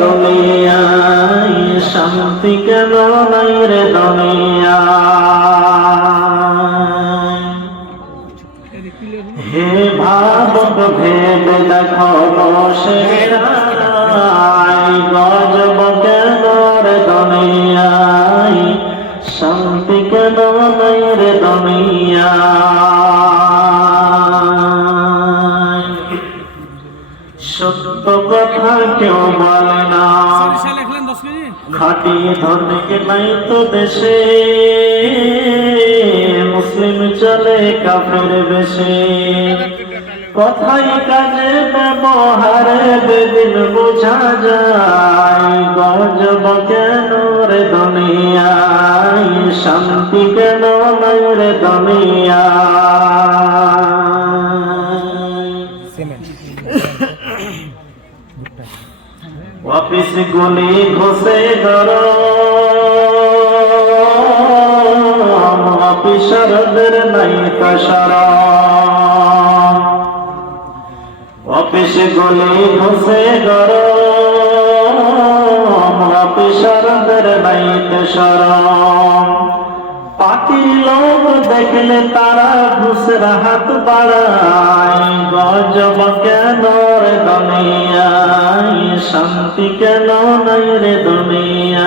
দুনিয়ায় শান্তি কেন নাই রে দুনিয়ায়। হে ভাবক ভেবে দেখো বসে গজব কেন রে দুনিয়ায় শান্তি কেন নাই রে দুনিয়ায়। সত্য কথা কেউ বলে না, খাঁটি ধর্মকে নাই তো দেশে, মুসলিম চলে কাফের বেশে। কথাই কাজে ব্যবহারে বেদিন বোঝা যায়, গজব কেন রে দুনিয়ায় শান্তি কেন নাই রে দুনিয়ায়। অফিস গুলি ঘষে গরম, অফিসারদের নাই তো শরম। অফিস গুলি ঘষে গরম, অফিসারদের নাই তো শরম। পার্টির লোক দেখলে তারা ঘুষের হাত বাড়ায়, গজব কেন রে দুনিয়ায় শান্তি কেন নাই রে দুনিয়ায়।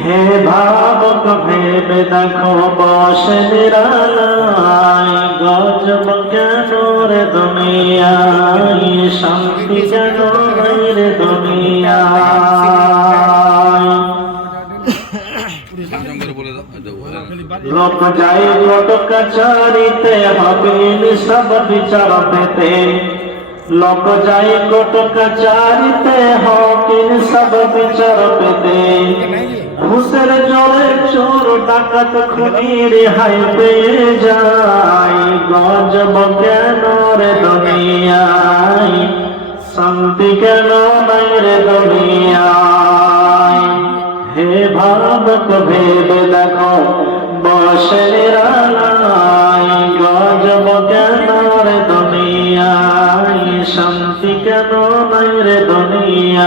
হে ভাবক ভেবে দেখো বসে নিরালায়, গজব কেন রে দুনিয়ায় শান্তি কেন নাই রে দুনিয়ায়। লোক যায় কোর্ট কাছারিতে হবে সব বিচার পেতে, লোক যায় কোর্ট কাছারিতে হবে সব বিচার পেতে। ঘুষের জলে চোর ডাকাত খুনি রেহাই পেয়ে যায়, গজব কেন রে দুনিয়ায় শান্তি কেন নাই রে দুনিয়ায়। হে ভাবক ভেবে দেখো বসে নিরালায়, গজব কেন রে দুনিয়ায় শান্তি কেন নাই রে দুনিয়ায়।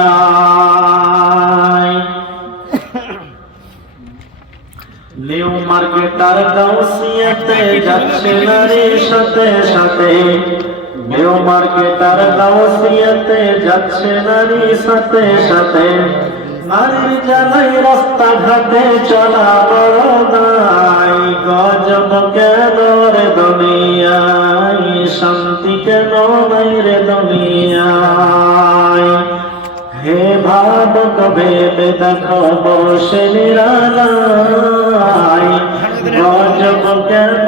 নিউ মার্কেটার গাউসিয়াতে যাচ্ছে নারীর সাথে সাথে, নিউ মার্কেটার গাউসিয়াতে যাচ্ছে নারীর সাথে সাথে। নারীর জানাই রাস্তা ঘাটে চলা বড় দায়, গজব কেন রে দুনিয়ায় শান্তি কেন নাই রে দুনিয়ায়। হে ভাবক ভেবে দেখো বসে নিরালায়, গজব কেন